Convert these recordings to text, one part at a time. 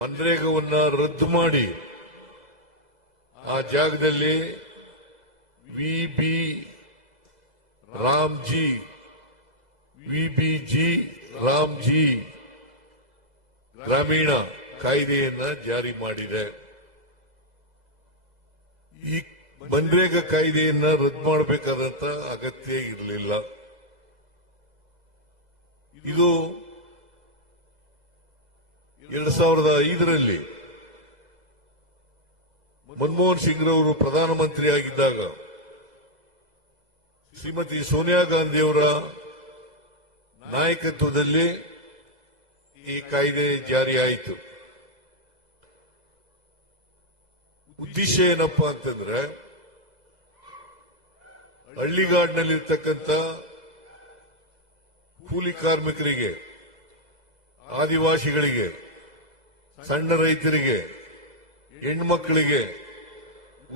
ಮನ್ರೇಗವನ್ನ ರದ್ದು ಮಾಡಿ ಆ ಜಾಗದಲ್ಲಿ ವಿಬಿಜಿ ರಾಮ್ಜಿ ಗ್ರಾಮೀಣ ಕಾಯ್ದೆಯನ್ನ ಜಾರಿ ಮಾಡಿದೆ. ಈ ಮನ್ರೇಗಾ ಕಾಯ್ದೆಯನ್ನ ರದ್ದು ಮಾಡಬೇಕಾದಂತ ಅಗತ್ಯ ಇರಲಿಲ್ಲ. ಇದು 2005ರಲ್ಲಿ ಮನಮೋಹನ್ ಸಿಂಗ್ ರವರು ಪ್ರಧಾನಮಂತ್ರಿಯಾಗಿದ್ದಾಗ ಶ್ರೀಮತಿ ಸೋನಿಯಾ ಗಾಂಧಿಯವರ ನಾಯಕತ್ವದಲ್ಲಿ ಈ ಕಾಯ್ದೆ ಜಾರಿಯಾಯಿತು. ಉದ್ದೇಶ ಏನಪ್ಪಾ ಅಂತಂದ್ರೆ ಹಳ್ಳಿಗಾಡಿನಲ್ಲಿರ್ತಕ್ಕಂಥ ಕೂಲಿ ಕಾರ್ಮಿಕರಿಗೆ, ಆದಿವಾಸಿಗಳಿಗೆ, ಸಣ್ಣ ರೈತರಿಗೆ, ಹೆಣ್ಮಕ್ಕಳಿಗೆ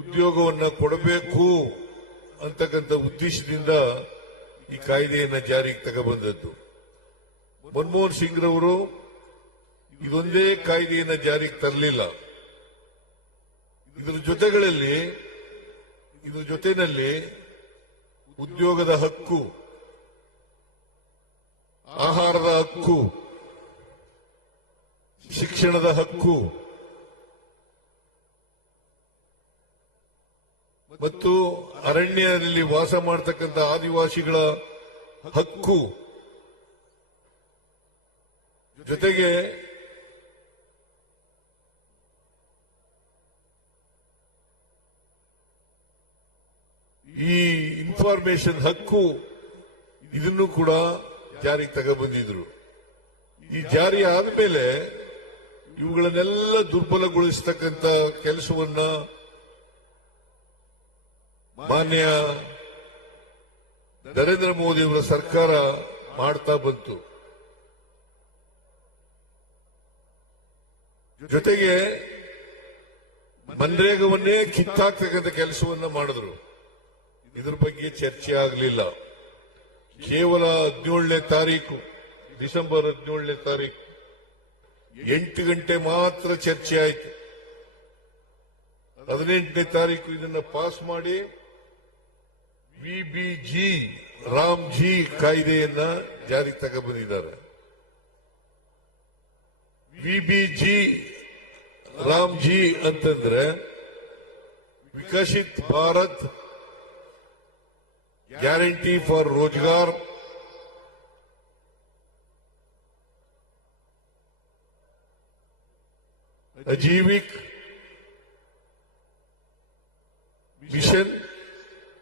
ಉದ್ಯೋಗವನ್ನ ಕೊಡಬೇಕು ಅಂತಕ್ಕಂಥ ಉದ್ದೇಶದಿಂದ ಈ ಕಾಯ್ದೆಯನ್ನ ಜಾರಿಗೆ ತಗೊಬಂದದ್ದು. ಮನಮೋಹನ್ ಸಿಂಗ್ ರವರು ಇದೊಂದೇ ಕಾಯ್ದೆಯನ್ನ ಜಾರಿಗೆ ತರಲಿಲ್ಲ. ಇದರ ಜೊತೆಯಲ್ಲಿ ಉದ್ಯೋಗದ ಹಕ್ಕು, ಆಹಾರದ ಹಕ್ಕು, ಶಿಕ್ಷಣದ ಹಕ್ಕು ಮತ್ತು ಅರಣ್ಯದಲ್ಲಿ ವಾಸ ಮಾಡತಕ್ಕಂಥ ಆದಿವಾಸಿಗಳ ಹಕ್ಕು, ಜೊತೆಗೆ ಈ ಇನ್ಫಾರ್ಮೇಶನ್ ಹಕ್ಕು ಇದನ್ನು ಕೂಡ ಜಾರಿಗೆ ತಗೊಬಂದಿದ್ರು. ಈ ಜಾರಿ ಆದಮೇಲೆ ಇವುಗಳನ್ನೆಲ್ಲ ದುರ್ಬಲಗೊಳಿಸತಕ್ಕಂಥ ಕೆಲಸವನ್ನ ಮಾನ್ಯ ನರೇಂದ್ರ ಮೋದಿ ಅವರ ಸರ್ಕಾರ ಮಾಡ್ತಾ ಬಂತು. ಜೊತೆಗೆ ಮನ್ರೇಗವನ್ನೇ ಕಿತ್ತಾಕ್ತಕ್ಕಂಥ ಕೆಲಸವನ್ನ ಮಾಡಿದ್ರು. ಇದ್ರ ಬಗ್ಗೆ ಚರ್ಚೆ ಆಗಲಿಲ್ಲ. ಕೇವಲ 17ನೇ ತಾರೀಕು, ಡಿಸೆಂಬರ್ 17ನೇ ತಾರೀಕು 8 ಗಂಟೆ ಮಾತ್ರ ಚರ್ಚೆ ಆಯಿತು. 18ನೇ ತಾರೀಕು ಇದನ್ನ ಪಾಸ್ ಮಾಡಿ ವಿಬಿಜಿ ರಾಮ್ಜಿ ಕಾಯ್ದೆಯನ್ನ ಜಾರಿಗೆ ತಗೊಬಂದಿದ್ದಾರೆ. ವಿಬಿಜಿ ರಾಮ್ಜಿ ಅಂತಂದ್ರೆ Viksit Bharat guarantee for Rozgar, Ajeevika mission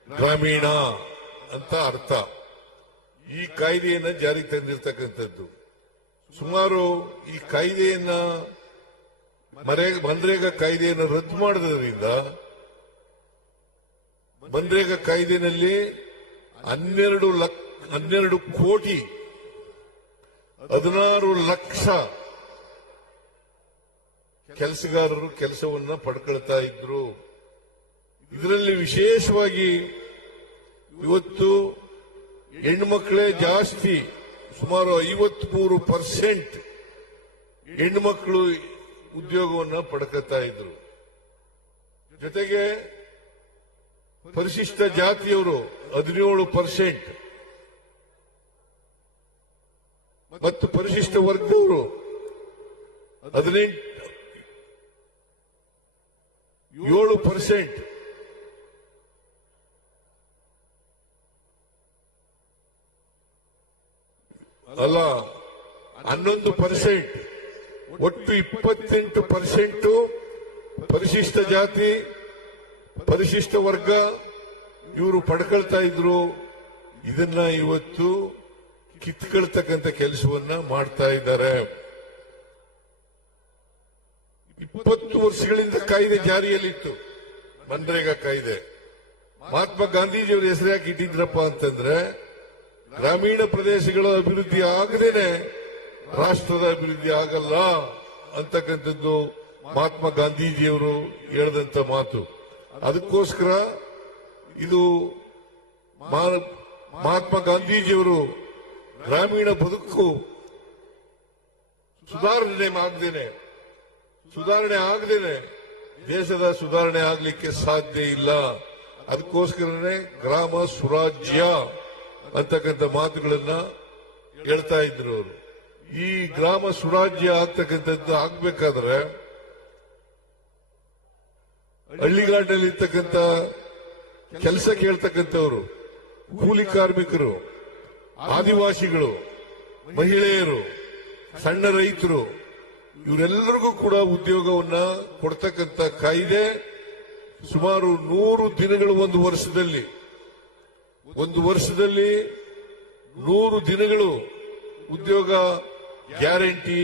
Gramin ಅಂತ ಅರ್ಥ. ಈ ಕಾಯ್ದೆಯನ್ನ ಜಾರಿಗೆ ತಂದಿರತಕ್ಕಂಥದ್ದು. ಸುಮಾರು ಈ ಕಾಯ್ದೆಯನ್ನ ಮನ್ರೇಗಾ ಕಾಯ್ದೆಯನ್ನು ರದ್ದು ಮಾಡೋದ್ರಿಂದ ಮನ್ರೇಗಾ ಕಾಯ್ದೆನಲ್ಲಿ 12 ಕೋಟಿ 16 ಲಕ್ಷ ಕೆಲಸಗಾರರು ಕೆಲಸವನ್ನ ಪಡ್ಕೊಳ್ತಾ ಇದ್ರು. ಇದರಲ್ಲಿ ವಿಶೇಷವಾಗಿ ಇವತ್ತು ಹೆಣ್ಣುಮಕ್ಕಳೇ ಜಾಸ್ತಿ, ಸುಮಾರು 53% ಹೆಣ್ಣುಮಕ್ಕಳು ಉದ್ಯೋಗವನ್ನ ಪಡ್ಕೊತಾ ಇದ್ರು. ಜೊತೆಗೆ ಪರಿಶಿಷ್ಟ ಜಾತಿಯವರು 17% ಮತ್ತು ಪರಿಶಿಷ್ಟ ವರ್ಗದವರು 7% ಅಲ್ಲ 11%, ಒಟ್ಟು 28% ಪರಿಶಿಷ್ಟ ಜಾತಿ, ಪರಿಶಿಷ್ಟ ವರ್ಗ ಇವರು ಪಡ್ಕೊಳ್ತಾ ಇದ್ರು. ಇದನ್ನ ಇವತ್ತು ಕಿತ್ಕೊಳ್ತಕ್ಕಂಥ ಕೆಲಸವನ್ನ ಮಾಡ್ತಾ ಇದ್ದಾರೆ. 20 ವರ್ಷಗಳಿಂದ ಕಾಯ್ದೆ ಜಾರಿಯಲ್ಲಿತ್ತು ಮನ್ರೇಗಾ ಕಾಯ್ದೆ. ಮಹಾತ್ಮ ಗಾಂಧೀಜಿಯವರ ಹೆಸರು ಯಾಕೆ ಇಟ್ಟಿದ್ರಪ್ಪ ಅಂತಂದ್ರೆ ಗ್ರಾಮೀಣ ಪ್ರದೇಶಗಳ ಅಭಿವೃದ್ಧಿ ಆಗದೇನೆ ರಾಷ್ಟ್ರದ ಅಭಿವೃದ್ಧಿ ಆಗಲ್ಲ ಅಂತಕ್ಕಂಥದ್ದು ಮಹಾತ್ಮ ಗಾಂಧೀಜಿಯವರು ಹೇಳಿದಂತ ಮಾತು. ಅದಕ್ಕೋಸ್ಕರ ಇದು ಮಹಾತ್ಮ ಗಾಂಧೀಜಿಯವರು ಗ್ರಾಮೀಣ ಬದುಕು ಸುಧಾರಣೆ ಆಗದೇನೆ ಸುಧಾರಣೆ ಆಗದೇನೆ ದೇಶದ ಸುಧಾರಣೆ ಆಗ್ಲಿಕ್ಕೆ ಸಾಧ್ಯ ಇಲ್ಲ. ಅದಕ್ಕೋಸ್ಕರನೇ ಗ್ರಾಮ ಸ್ವರಾಜ್ಯ ಅಂತಕ್ಕಂಥ ಮಾತುಗಳನ್ನ ಹೇಳ್ತಾ ಇದ್ರು ಅವರು. ಈ ಗ್ರಾಮ ಸ್ವರಾಜ್ಯ ಆಗ್ತಕ್ಕಂಥದ್ದು ಆಗ್ಬೇಕಾದ್ರೆ ಹಳ್ಳಿಗಾಡಿನಲ್ಲಿ ಇರ್ತಕ್ಕಂಥ ಕೆಲಸ ಕೇಳ್ತಕ್ಕಂಥವ್ರು, ಕೂಲಿ ಕಾರ್ಮಿಕರು, ಆದಿವಾಸಿಗಳು, ಮಹಿಳೆಯರು, ಸಣ್ಣ ರೈತರು, ಇವರೆಲ್ಲರಿಗೂ ಕೂಡ ಉದ್ಯೋಗವನ್ನ ಕೊಡ್ತಕ್ಕಂಥ ಕಾಯ್ದೆ ಸುಮಾರು 100 ದಿನಗಳು ಒಂದು ವರ್ಷದಲ್ಲಿ 100 ದಿನಗಳು ಉದ್ಯೋಗ ಗ್ಯಾರಂಟಿ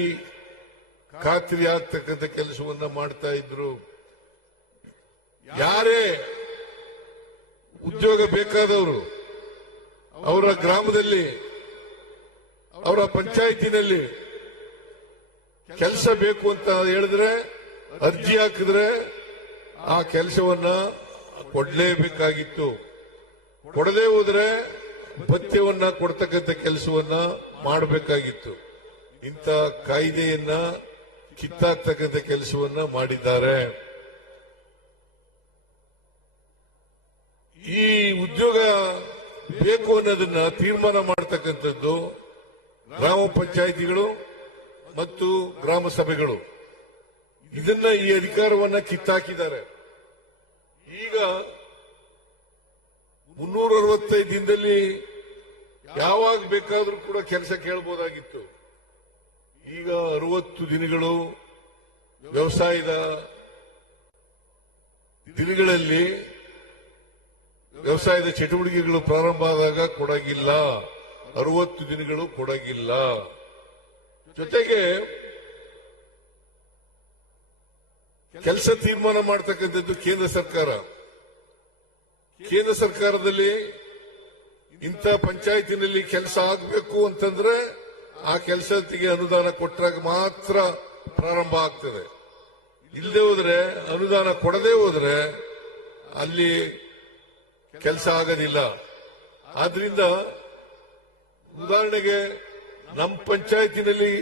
ಖಾತ್ರಿ ಆಗ್ತಕ್ಕಂಥ ಕೆಲಸವನ್ನ ಮಾಡ್ತಾ ಇದ್ರು. ಯಾರೇ ಉದ್ಯೋಗ ಬೇಕಾದವರು ಅವರ ಗ್ರಾಮದಲ್ಲಿ, ಅವರ ಪಂಚಾಯಿತಿನಲ್ಲಿ ಕೆಲಸ ಬೇಕು ಅಂತ ಹೇಳಿದ್ರೆ, ಅರ್ಜಿ ಹಾಕಿದ್ರೆ ಆ ಕೆಲಸವನ್ನ ಕೊಡಲೇಬೇಕಾಗಿತ್ತು. ಕೊಡದೇ ಹೋದ್ರೆ ಭತ್ಯವನ್ನ ಕೊಡ್ತಕ್ಕಂಥ ಕೆಲಸವನ್ನ ಮಾಡಬೇಕಾಗಿತ್ತು. ಇಂಥ ಕಾಯ್ದೆಯನ್ನ ಕಿತ್ತಾಕ್ತಕ್ಕಂಥ ಕೆಲಸವನ್ನ ಮಾಡಿದ್ದಾರೆ. ಈ ಉದ್ಯೋಗ ಬೇಕು ಅನ್ನೋದನ್ನ ತೀರ್ಮಾನ ಮಾಡತಕ್ಕಂಥದ್ದು ಗ್ರಾಮ ಪಂಚಾಯಿತಿಗಳು ಮತ್ತು ಗ್ರಾಮ ಸಭೆಗಳು. ಇದನ್ನ ಈ ಅಧಿಕಾರವನ್ನ ಕಿತ್ತಾಕಿದ್ದಾರೆ. ಈಗ 365 ದಿನದಲ್ಲಿ ಯಾವಾಗ ಬೇಕಾದ್ರೂ ಕೂಡ ಕೆಲಸ ಕೇಳಬಹುದಾಗಿತ್ತು. ಈಗ 60 ದಿನಗಳು ವ್ಯವಸಾಯದ ದಿನಗಳಲ್ಲಿ ವ್ಯವಸಾಯದ ಚಟುವಟಿಕೆಗಳು ಪ್ರಾರಂಭ ಆದಾಗ ಕೊಡಗಿಲ್ಲ, 60 ದಿನಗಳು ಕೊಡಗಿಲ್ಲ. ಜೊತೆಗೆ ಕೆಲಸ ತೀರ್ಮಾನ ಮಾಡತಕ್ಕಂಥದ್ದು ಕೇಂದ್ರ ಸರ್ಕಾರ. ಕೇಂದ್ರ ಸರ್ಕಾರದಲ್ಲಿ ಇಂಥ ಪಂಚಾಯತಿನಲ್ಲಿ ಕೆಲಸ ಆಗಬೇಕು ಅಂತಂದ್ರೆ ಆ ಕೆಲಸಕ್ಕೆ ಅನುದಾನ ಕೊಟ್ಟಾಗ ಮಾತ್ರ ಪ್ರಾರಂಭ ಆಗ್ತದೆ. ಇಲ್ಲದೆ ಹೋದ್ರೆ, ಅನುದಾನ ಕೊಡದೆ ಹೋದ್ರೆ ಅಲ್ಲಿ ಕೆಲಸ ಆಗೋದಿಲ್ಲ. ಆದ್ರಿಂದ ಉದಾಹರಣೆಗೆ ನಮ್ಮ ಪಂಚಾಯತಿನಲ್ಲಿ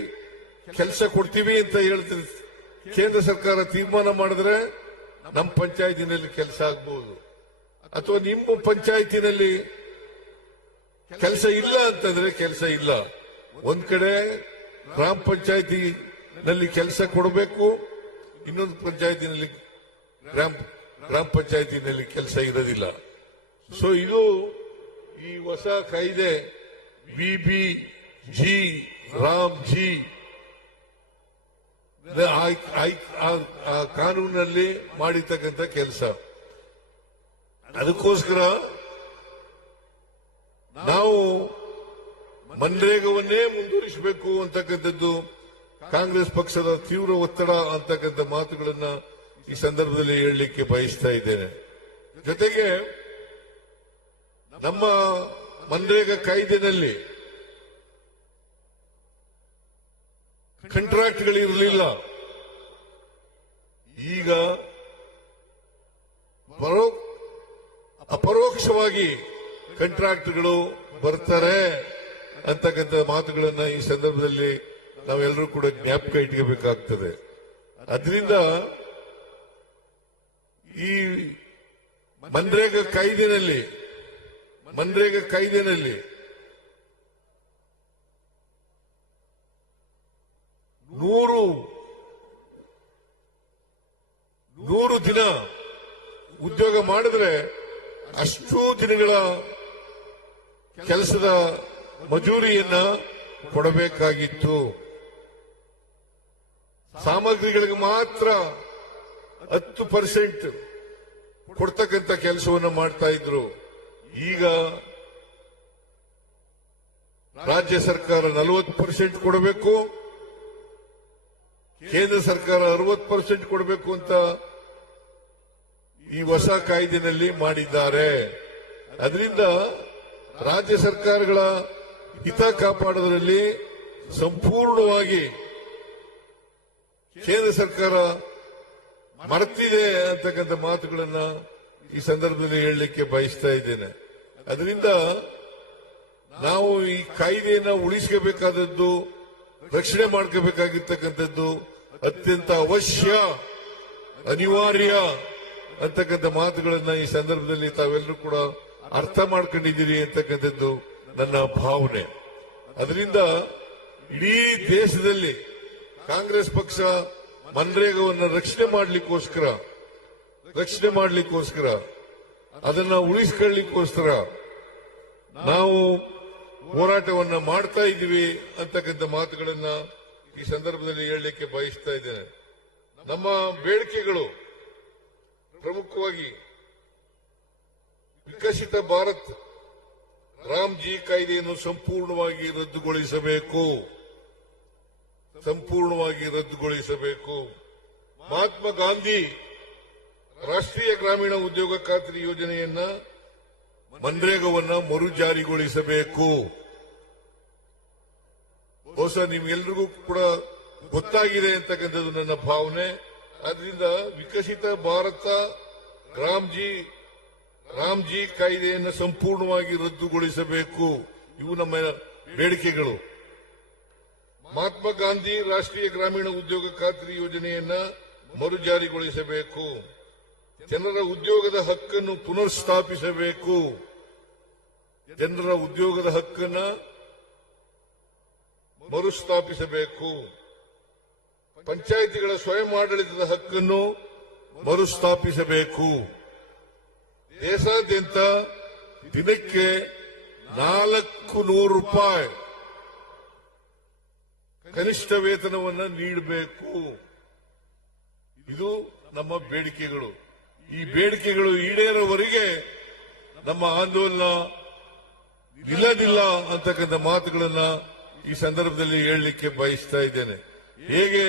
ಕೆಲಸ ಕೊಡ್ತೀವಿ ಅಂತ ಹೇಳ್ತೀವಿ, ಕೇಂದ್ರ ಸರ್ಕಾರ ತೀರ್ಮಾನ ಮಾಡಿದ್ರೆ ನಮ್ಮ ಪಂಚಾಯತಿನಲ್ಲಿ ಕೆಲಸ ಆಗಬಹುದು. ಅಥವಾ ನಿಮ್ಮ ಪಂಚಾಯತಿನಲ್ಲಿ ಕೆಲಸ ಇಲ್ಲ ಅಂತಂದ್ರೆ ಕೆಲಸ ಇಲ್ಲ. ಒಂದ್ ಕಡೆ ಗ್ರಾಮ ಪಂಚಾಯತಿನಲ್ಲಿ ಕೆಲಸ ಕೊಡಬೇಕು, ಇನ್ನೊಂದು ಪಂಚಾಯತಿನಲ್ಲಿ ಗ್ರಾಮ ಪಂಚಾಯತಿನಲ್ಲಿ ಕೆಲಸ ಇರೋದಿಲ್ಲ. ಸೊ ಇದು ಈ ಹೊಸ ಕಾಯ್ದೆ ವಿಬಿಜಿ ರಾಮ್ಜಿ ಕಾನೂನಿನಲ್ಲಿ ಮಾಡಿರ್ತಕ್ಕಂಥ ಕೆಲಸ. ಅದಕ್ಕೋಸ್ಕರ ನಾವು ಮನ್ರೇಗವನ್ನೇ ಮುಂದುವರಿಸಬೇಕು ಅಂತಕ್ಕಂಥದ್ದು ಕಾಂಗ್ರೆಸ್ ಪಕ್ಷದ ತೀವ್ರ ಒತ್ತಡ ಅಂತಕ್ಕಂಥ ಮಾತುಗಳನ್ನ ಈ ಸಂದರ್ಭದಲ್ಲಿ ಹೇಳಲಿಕ್ಕೆ ಬಯಸ್ತಾ ಇದ್ದೇನೆ. ಜೊತೆಗೆ ನಮ್ಮ ಮನ್ರೇಗಾ ಕಾಯ್ದೆನಲ್ಲಿ ಕಾಂಟ್ರಾಕ್ಟ್ಗಳಿರಲಿಲ್ಲ. ಈಗ ಅಪರೋಕ್ಷವಾಗಿ ಕಾಂಟ್ರಾಕ್ಟ್ಗಳು ಬರ್ತಾರೆ ಅಂತಕ್ಕಂಥ ಮಾತುಗಳನ್ನ ಈ ಸಂದರ್ಭದಲ್ಲಿ ನಾವೆಲ್ಲರೂ ಕೂಡ ಜ್ಞಾಪಕ ಇಟ್ಕೋಬೇಕಾಗ್ತದೆ. ಅದರಿಂದ ಈ ಮನ್ರೇಗಾ ಕಾಯ್ದೆನಲ್ಲಿ 100 ದಿನ ಉದ್ಯೋಗ ಮಾಡಿದ್ರೆ ಅಷ್ಟು ದಿನಗಳ ಕೆಲಸದ ಮಜೂರಿಯನ್ನ ಕೊಡಬೇಕಾಗಿತ್ತು. ಸಾಮಗ್ರಿಗಳಿಗೆ ಮಾತ್ರ 10% ಕೊಡ್ತಕ್ಕಂಥ ಕೆಲಸವನ್ನು ಮಾಡ್ತಾ ಇದ್ರು. ಈಗ ರಾಜ್ಯ ಸರ್ಕಾರ 40% ಕೊಡಬೇಕು, ಕೇಂದ್ರ ಸರ್ಕಾರ 60% ಕೊಡಬೇಕು ಅಂತ ಈ ಹೊಸ ಕಾಯ್ದೆನಲ್ಲಿ ಮಾಡಿದ್ದಾರೆ. ಅದರಿಂದ ರಾಜ್ಯ ಸರ್ಕಾರಗಳ ಹಿತ ಕಾಪಾಡೋದ್ರಲ್ಲಿ ಸಂಪೂರ್ಣವಾಗಿ ಕೇಂದ್ರ ಸರ್ಕಾರ ಮರೆತಿದೆ ಅಂತಕ್ಕಂಥ ಮಾತುಗಳನ್ನ ಈ ಸಂದರ್ಭದಲ್ಲಿ ಹೇಳಲಿಕ್ಕೆ ಬಯಸ್ತಾ ಇದ್ದೇನೆ. ಅದರಿಂದ ನಾವು ಈ ಕಾಯ್ದೆಯನ್ನ ಉಳಿಸಬೇಕಾದದ್ದು, ರಕ್ಷಣೆ ಮಾಡ್ಕೋಬೇಕಾಗಿರ್ತಕ್ಕಂಥದ್ದು ಅತ್ಯಂತ ಅವಶ್ಯ, ಅನಿವಾರ್ಯ ಅಂತಕ್ಕಂಥ ಮಾತುಗಳನ್ನ ಈ ಸಂದರ್ಭದಲ್ಲಿ ತಾವೆಲ್ಲರೂ ಕೂಡ ಅರ್ಥ ಮಾಡ್ಕೊಂಡಿದ್ದೀರಿ ಅಂತಕ್ಕಂಥದ್ದು ನನ್ನ ಭಾವನೆ. ಅದರಿಂದ ಇಡೀ ದೇಶದಲ್ಲಿ ಕಾಂಗ್ರೆಸ್ ಪಕ್ಷ ಮನ್ರೇಗಾವನ್ನು ರಕ್ಷಣೆ ಮಾಡಲಿಕ್ಕೋಸ್ಕರ ಅದನ್ನ ಉಳಿಸ್ಕೊಳ್ಳಿಕ್ಕೋಸ್ಕರ ನಾವು ಹೋರಾಟವನ್ನ ಮಾಡ್ತಾ ಇದ್ದೀವಿ ಅಂತಕ್ಕಂಥ ಮಾತುಗಳನ್ನ ಈ ಸಂದರ್ಭದಲ್ಲಿ ಹೇಳಲಿಕ್ಕೆ ಬಯಸ್ತಾ ಇದ್ದೇನೆ. ನಮ್ಮ ಬೇಡಿಕೆಗಳು ಪ್ರಮುಖವಾಗಿ ವಿಕಸಿತ ಭಾರತ್ ರಾಮ್ಜಿ ಕಾಯ್ದೆಯನ್ನು ಸಂಪೂರ್ಣವಾಗಿ ರದ್ದುಗೊಳಿಸಬೇಕು. ಮಹಾತ್ಮ ಗಾಂಧಿ ರಾಷ್ಟ್ರೀಯ ಗ್ರಾಮೀಣ ಉದ್ಯೋಗ ಖಾತ್ರಿ ಯೋಜನೆಯನ್ನ ಮನ್ರೇಗಾವನ್ನ ಮರು ಜಾರಿಗೊಳಿಸಬೇಕು. ಬಹುಶಃ ನಿಮ್ಗೆಲ್ರಿಗೂ ಕೂಡ ಗೊತ್ತಾಗಿದೆ ಅಂತಕ್ಕಂಥದ್ದು ನನ್ನ ಭಾವನೆ. ಆದ್ರಿಂದ ವಿಕಸಿತ ಭಾರತ ರಾಮ್ಜಿ ಕಾಯ್ದೆಯನ್ನು ಸಂಪೂರ್ಣವಾಗಿ ರದ್ದುಗೊಳಿಸಬೇಕು. ಇವು ನಮ್ಮ ಬೇಡಿಕೆಗಳು. ಮಹಾತ್ಮ ಗಾಂಧಿ ರಾಷ್ಟ್ರೀಯ ಗ್ರಾಮೀಣ ಉದ್ಯೋಗ ಖಾತ್ರಿ ಯೋಜನೆಯನ್ನ ಮರು ಜಾರಿಗೊಳಿಸಬೇಕು. ಜನರ ಉದ್ಯೋಗದ ಹಕ್ಕನ್ನು ಪುನರ್ಸ್ಥಾಪಿಸಬೇಕು. ಮರುಸ್ಥಾಪಿಸಬೇಕು. ಪಂಚಾಯಿತಿಗಳ ಸ್ವಯಂ ಆಡಳಿತದ ಹಕ್ಕನ್ನು ಮರುಸ್ಥಾಪಿಸಬೇಕು. ದೇಶಾದ್ಯಂತ ದಿನಕ್ಕೆ 400 ರೂಪಾಯಿ ಕನಿಷ್ಠ ವೇತನವನ್ನು ನೀಡಬೇಕು. ಇದು ನಮ್ಮ ಬೇಡಿಕೆಗಳು. ಈ ಬೇಡಿಕೆಗಳು ಈಡೇರೋವರೆಗೆ ನಮ್ಮ ಆಂದೋಲನ ನಿಲ್ಲದಿಲ್ಲ ಅಂತಕ್ಕಂಥ ಮಾತುಗಳನ್ನ ಈ ಸಂದರ್ಭದಲ್ಲಿ ಹೇಳಲಿಕ್ಕೆ ಬಯಸ್ತಾ ಇದ್ದೇನೆ. ಹೇಗೆ